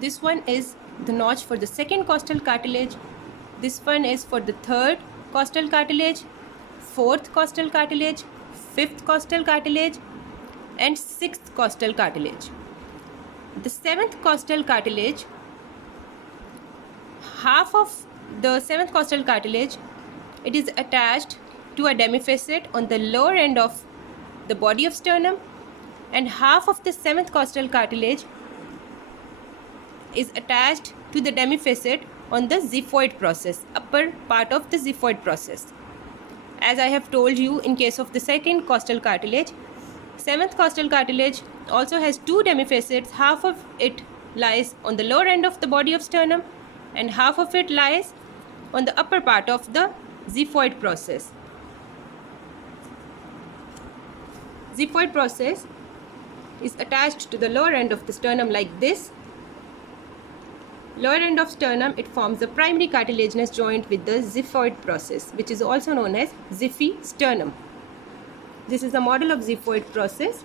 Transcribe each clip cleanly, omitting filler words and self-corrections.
This one is the notch for the second costal cartilage. This one is for the third costal cartilage, fourth costal cartilage, fifth costal cartilage, and sixth costal cartilage. The seventh costal cartilage, half of the seventh costal cartilage, it is attached to a demifacet on the lower end of the body of sternum, and half of the seventh costal cartilage is attached to the demifacet on the xiphoid process, upper part of the xiphoid process. As I have told you, in case of the second costal cartilage, seventh costal cartilage also has two demifacets. Half of it lies on the lower end of the body of sternum and half of it lies on the upper part of the xiphoid process. Xiphoid process is attached to the lower end of the sternum like this. Lower end of sternum, it forms a primary cartilaginous joint with the xiphoid process, which is also known as Xiphisternum sternum. This is a model of xiphoid process.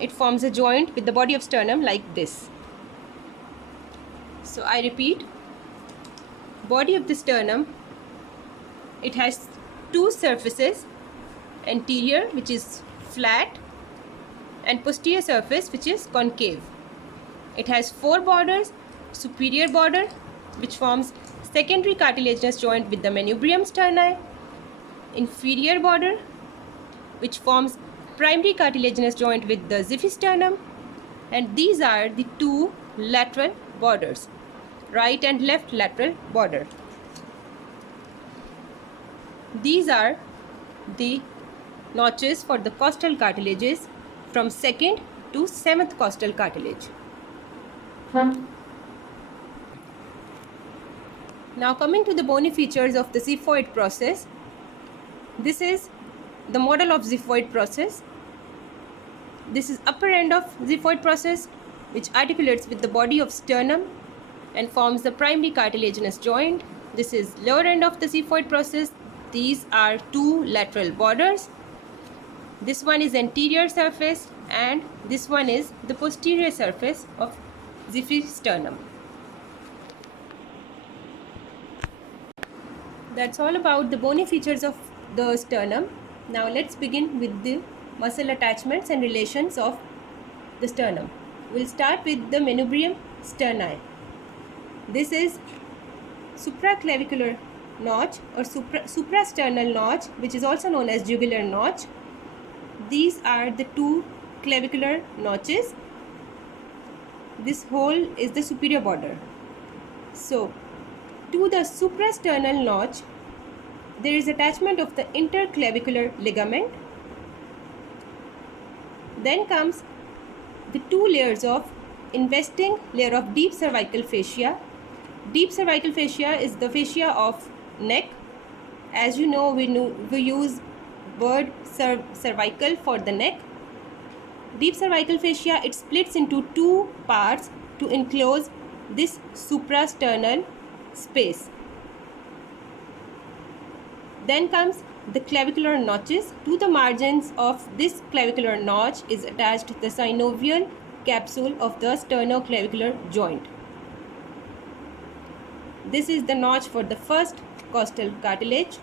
It forms a joint with the body of sternum like this. So I repeat, body of the sternum, it has two surfaces, anterior, which is flat, and posterior surface, which is concave. It has four borders: superior border, which forms secondary cartilaginous joint with the manubrium sterni; inferior border, which forms primary cartilaginous joint with the Xiphisternum; and these are the two lateral borders, right and left lateral border. These are the notches for the costal cartilages from second to seventh costal cartilage. Now coming to the bony features of the xiphoid process. This is the model of xiphoid process. This is upper end of xiphoid process, which articulates with the body of sternum and forms the primary cartilaginous joint. This is lower end of the xiphoid process. These are two lateral borders. This one is anterior surface and this one is the posterior surface of Xiphisternum. That's all about the bony features of the sternum. Now let's begin with the muscle attachments and relations of the sternum. We'll start with the manubrium sterni. This is supraclavicular notch or suprasternal notch, which is also known as jugular notch. These are the two clavicular notches. This hole is the superior border. So, to the suprasternal notch, there is attachment of the interclavicular ligament. Then comes the two layers of investing layer of deep cervical fascia. Deep cervical fascia is the fascia of neck. As you know, we use word cervical for the neck. Deep cervical fascia, it splits into two parts to enclose this suprasternal space. Then comes the clavicular notches. To the margins of this clavicular notch is attached the synovial capsule of the sternoclavicular joint. This is the notch for the first costal cartilage,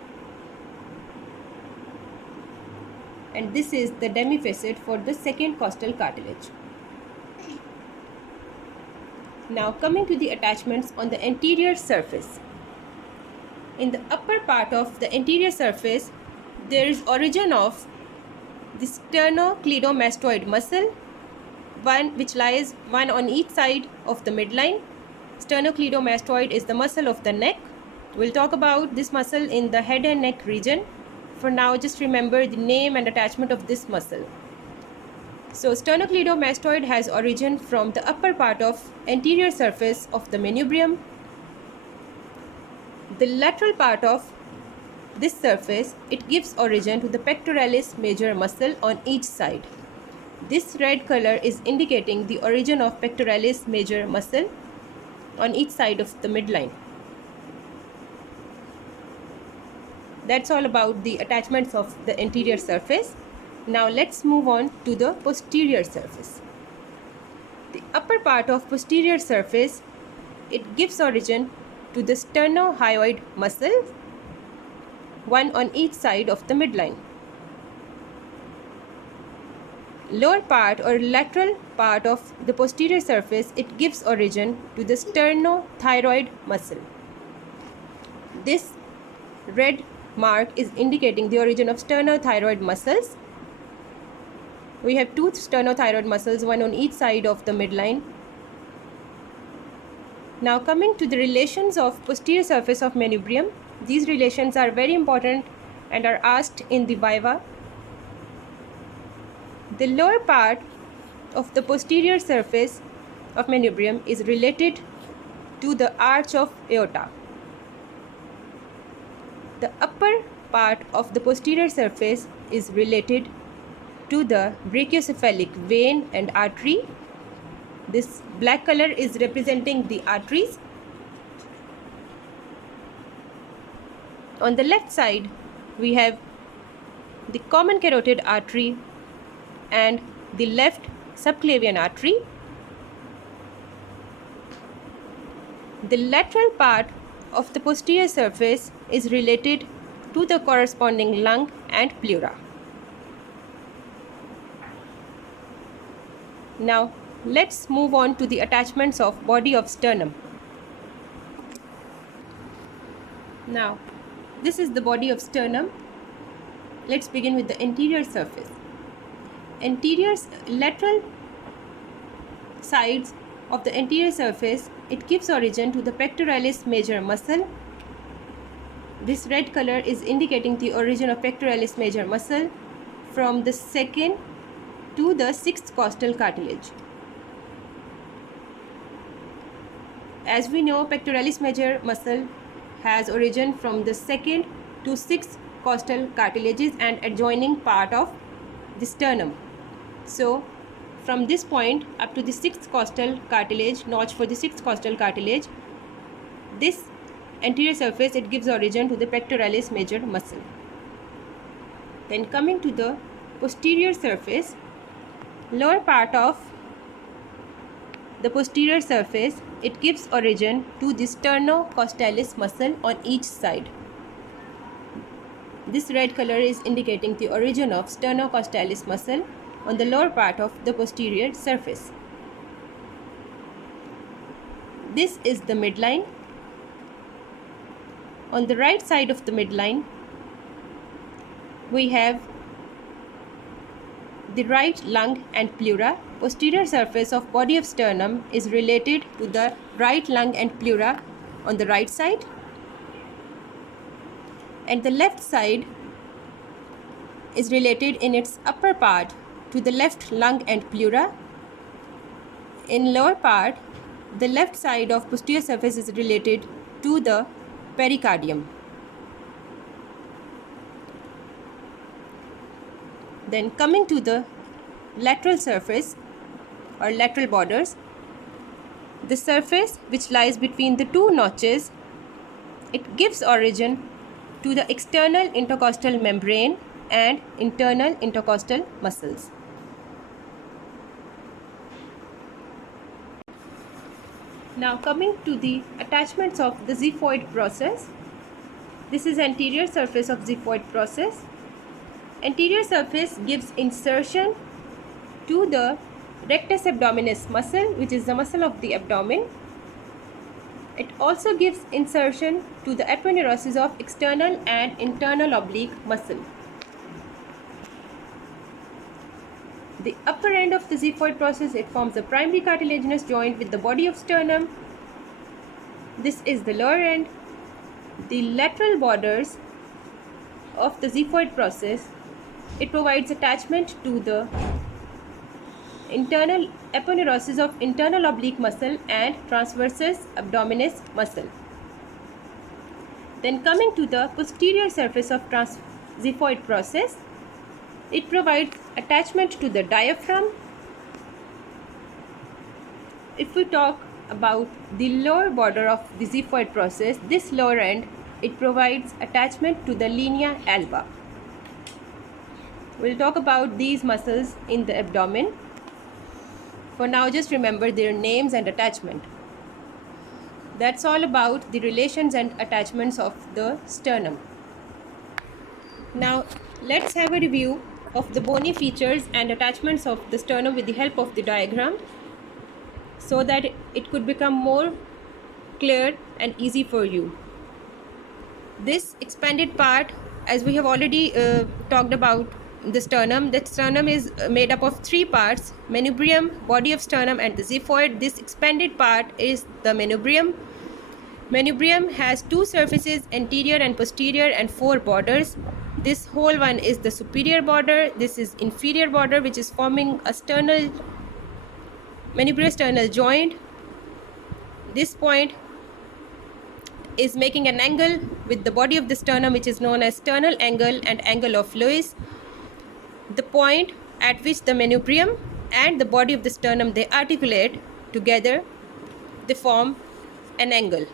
and this is the demifacet for the second costal cartilage. Now coming to the attachments on the anterior surface. In the upper part of the anterior surface, there is origin of the sternocleidomastoid muscle, which lies one on each side of the midline. Sternocleidomastoid is the muscle of the neck. We'll talk about this muscle in the head and neck region. For now, just remember the name and attachment of this muscle. So, sternocleidomastoid has origin from the upper part of anterior surface of the manubrium. The lateral part of this surface, it gives origin to the pectoralis major muscle on each side. This red color is indicating the origin of pectoralis major muscle on each side of the midline. That's all about the attachments of the anterior surface. Now let's move on to the posterior surface. The upper part of posterior surface, it gives origin to the sternohyoid muscle, one on each side of the midline. Lower part or lateral part of the posterior surface, it gives origin to the sternothyroid muscle. This red mark is indicating the origin of sternothyroid muscles. We have two sternothyroid muscles, one on each side of the midline. Now coming to the relations of posterior surface of manubrium. These relations are very important and are asked in the viva. The lower part of the posterior surface of manubrium is related to the arch of aorta. The upper part of the posterior surface is related to the brachiocephalic vein and artery. This black color is representing the arteries. On the left side, we have the common carotid artery and the left subclavian artery. The lateral part of the posterior surface is related to the corresponding lung and pleura. Now let's move on to the attachments of body of sternum. Now this is the body of sternum. Let's begin with the anterior surface. Lateral sides of the anterior surface, it gives origin to the pectoralis major muscle. This red color is indicating the origin of pectoralis major muscle from the second to the sixth costal cartilage. As we know, pectoralis major muscle has origin from the second to sixth costal cartilages and adjoining part of the sternum. So from this point up to the sixth costal cartilage, notch for the sixth costal cartilage, this anterior surface, it gives origin to the pectoralis major muscle. Then coming to the posterior surface, lower part of the posterior surface, it gives origin to the sternocostalis muscle on each side. This red color is indicating the origin of sternocostalis muscle on the lower part of the posterior surface. This is the midline. On the right side of the midline, we have the right lung and pleura. Posterior surface of body of sternum is related to the right lung and pleura on the right side, and the left side is related in its upper part to the left lung and pleura. In lower part, the left side of posterior surface is related to the pericardium. Then coming to the lateral surface or lateral borders, the surface which lies between the two notches, it gives origin to the external intercostal membrane and internal intercostal muscles. Now coming to the attachments of the xiphoid process. This is anterior surface of xiphoid process. Anterior surface gives insertion to the rectus abdominis muscle, which is the muscle of the abdomen. It also gives insertion to the aponeurosis of external and internal oblique muscle. The upper end of the xiphoid process, it forms a primary cartilaginous joint with the body of sternum. This is the lower end. The lateral borders of the xiphoid process, it provides attachment to the internal aponeurosis of internal oblique muscle and transversus abdominis muscle. Then coming to the posterior surface of xiphoid process, it provides attachment to the diaphragm. If we talk about the lower border of the xiphoid process, this lower end, it provides attachment to the linea alba. We'll talk about these muscles in the abdomen. For now, just remember their names and attachment. That's all about the relations and attachments of the sternum. Now, let's have a review of the bony features and attachments of the sternum with the help of the diagram, so that it could become more clear and easy for you. This expanded part, as we have already talked about the sternum is made up of three parts: manubrium, body of sternum, and the xiphoid. This expanded part is the manubrium. Manubrium has two surfaces, anterior and posterior, and four borders. This whole one is the superior border. This is inferior border, which is forming a manubriosternal joint. This point is making an angle with the body of the sternum, which is known as sternal angle and angle of Lewis. The point at which the manubrium and the body of the sternum, they articulate together, they form an angle.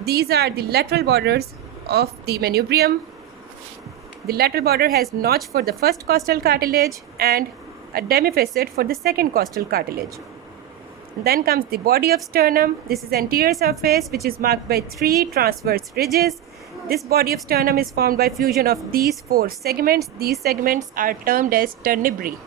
These are the lateral borders of the manubrium. The lateral border has notch for the first costal cartilage and a demifacet for the second costal cartilage. Then comes the body of sternum. This is anterior surface, which is marked by three transverse ridges. This body of sternum is formed by fusion of these four segments. These segments are termed as sternibri.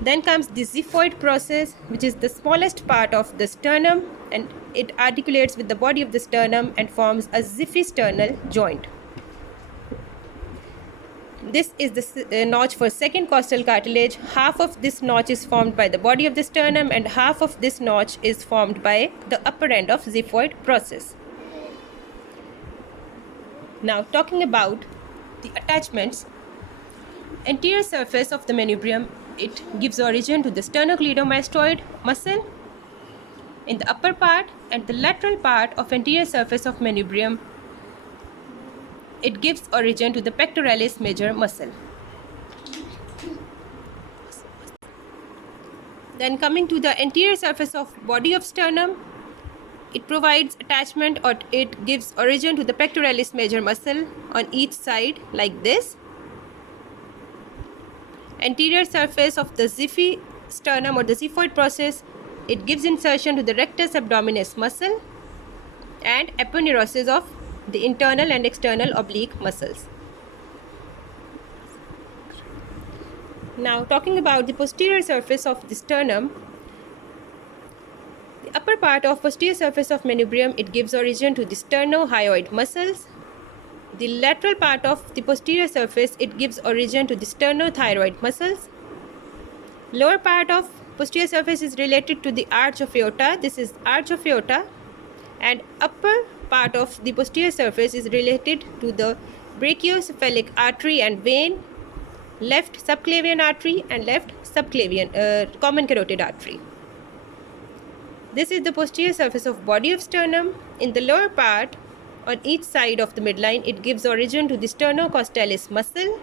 Then comes the xiphoid process, which is the smallest part of the sternum, and it articulates with the body of the sternum and forms a xiphisternal joint. This is the notch for second costal cartilage. Half of this notch is formed by the body of the sternum, and half of this notch is formed by the upper end of xiphoid process. Now, talking about the attachments, anterior surface of the manubrium, it gives origin to the sternocleidomastoid muscle in the upper part, and the lateral part of anterior surface of manubrium, it gives origin to the pectoralis major muscle. Then coming to the anterior surface of body of sternum, it provides attachment, or it gives origin to the pectoralis major muscle on each side like this. Anterior surface of the xiphisternum or the xiphoid process, it gives insertion to the rectus abdominis muscle and aponeurosis of the internal and external oblique muscles. Now, talking about the posterior surface of the sternum, the upper part of posterior surface of manubrium, it gives origin to the sternohyoid muscles. The lateral part of the posterior surface, it gives origin to the sternothyroid muscles. Lower part of posterior surface is related to the arch of aorta. This is arch of aorta, and upper part of the posterior surface is related to the brachiocephalic artery and vein, left subclavian artery and left subclavian common carotid artery. This is the posterior surface of body of sternum. In the lower part, on each side of the midline, it gives origin to the sternocostalis muscle.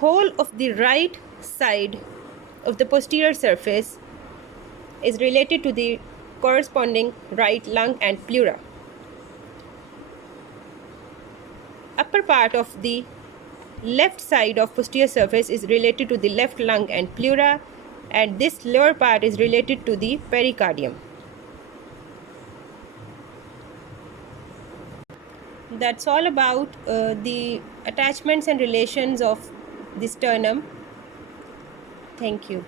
Whole of the right side of the posterior surface is related to the corresponding right lung and pleura. Upper part of the left side of posterior surface is related to the left lung and pleura, and this lower part is related to the pericardium. That's all about the attachments and relations of the sternum. Thank you.